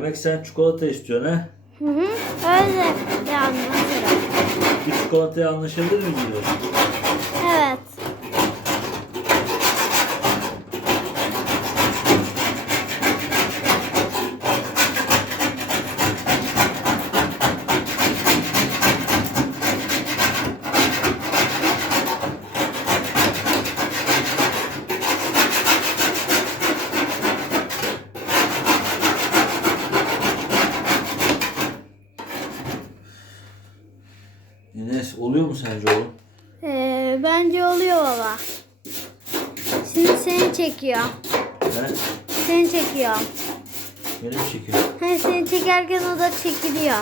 Demek sen çikolata istiyorsun ha? Hı hı. Öyle yani mesela. Bir çikolataya anlaşabilir miyiz diyorsun? Evet. Enes oluyor mu sence oğlum? Bence oluyor baba. Şimdi seni çekiyor. He? Seni çekiyor. Beni mi çekiyor? Seni çekerken o da çekiliyor.